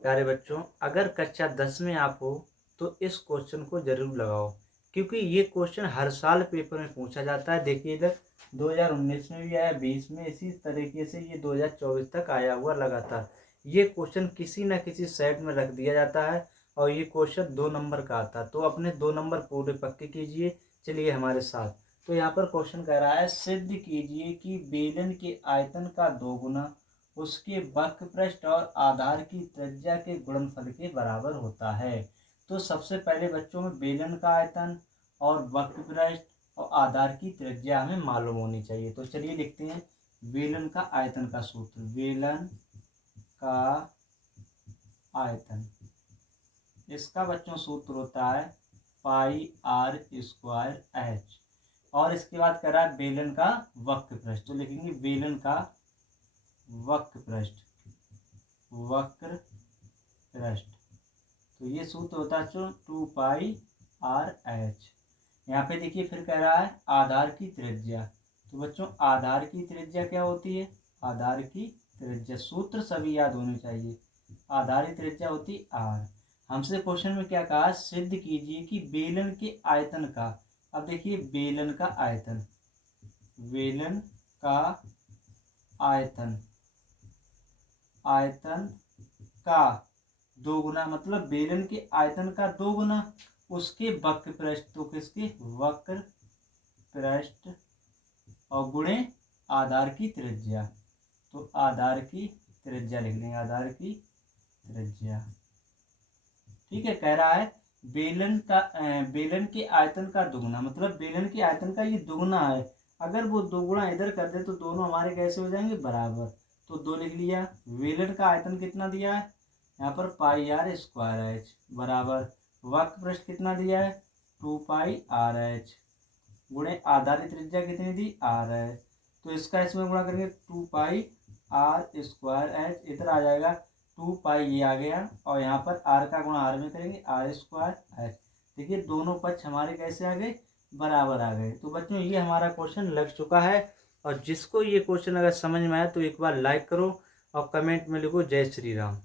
प्यारे बच्चों, अगर कक्षा 10 में आप हो तो इस क्वेश्चन को ज़रूर लगाओ, क्योंकि ये क्वेश्चन हर साल पेपर में पूछा जाता है। देखिए इधर 2019 में भी आया, 20 में, इसी तरीके से ये 2024 तक आया हुआ लगातार। ये क्वेश्चन किसी न किसी सेट में रख दिया जाता है और ये क्वेश्चन 2 नंबर का आता है, तो अपने 2 नंबर पूरे पक्के कीजिए। चलिए हमारे साथ। तो यहाँ पर क्वेश्चन कह रहा है, सिद्ध कीजिए कि बेलन के आयतन का 2 गुना उसके वक्रपृष्ठ और आधार की त्रिज्या के गुणनफल के बराबर होता है। तो सबसे पहले बच्चों में बेलन का आयतन और वक्रपृष्ठ और आधार की त्रिज्या हमें मालूम होनी चाहिए। तो चलिए लिखते हैं बेलन का आयतन का सूत्र। बेलन का आयतन, इसका बच्चों सूत्र होता है पाई आर स्क्वायर एच। और इसके बाद कह रहा है बेलन का वक्रपृष्ठ, तो लिखेंगे बेलन का वक्रपृष्ठ, वक्र पृष्ठ। तो ये सूत्र होता है 2 पाई आर एच। यहाँ पे देखिए फिर कह रहा है आधार की त्रिज्या। तो बच्चों आधार की त्रिज्या क्या होती है? आधार की त्रिज्या सूत्र सभी याद होने चाहिए। आधार की त्रिज्या होती है आर। हमसे क्वेश्चन में क्या कहा? सिद्ध कीजिए कि बेलन के आयतन का। अब देखिए बेलन का आयतन, बेलन का आयतन, आयतन का 2 गुना, मतलब बेलन के आयतन का 2 गुना उसके वक्र पृष्ठ, तो किसके? वक्र पृष्ठ और गुणे आधार की त्रिज्या। तो आधार की त्रिज्या लिख लेंगे, आधार की त्रिज्या। ठीक है, कह रहा है बेलन के आयतन का दुगुना, मतलब बेलन के आयतन का ये दुगुना है। अगर वो दुगुना इधर कर दे तो दोनों हमारे कैसे हो जाएंगे? बराबर। तो 2 लिख लिया। बेलन का आयतन कितना दिया है यहाँ पर? पाई आर स्क्वायर एच बराबर वक्र पृष्ठ कितना दिया है? 2 पाई आर एच गुणे आधार की त्रिज्या कितनी दी? आर है। तो इसका इसमें गुणा करेंगे 2 पाई आर स्क्वायर एच, इधर आ जाएगा 2 पाई, ये आ गया, और यहाँ पर आर का गुणा आर में करेंगे, आर स्क्वायर एच। देखिए दोनों पक्ष हमारे कैसे आ गए? बराबर आ गए। तो बच्चों ये हमारा क्वेश्चन लग चुका है। और जिसको ये क्वेश्चन अगर समझ में आया तो एक बार लाइक करो और कमेंट में लिखो जय श्री राम।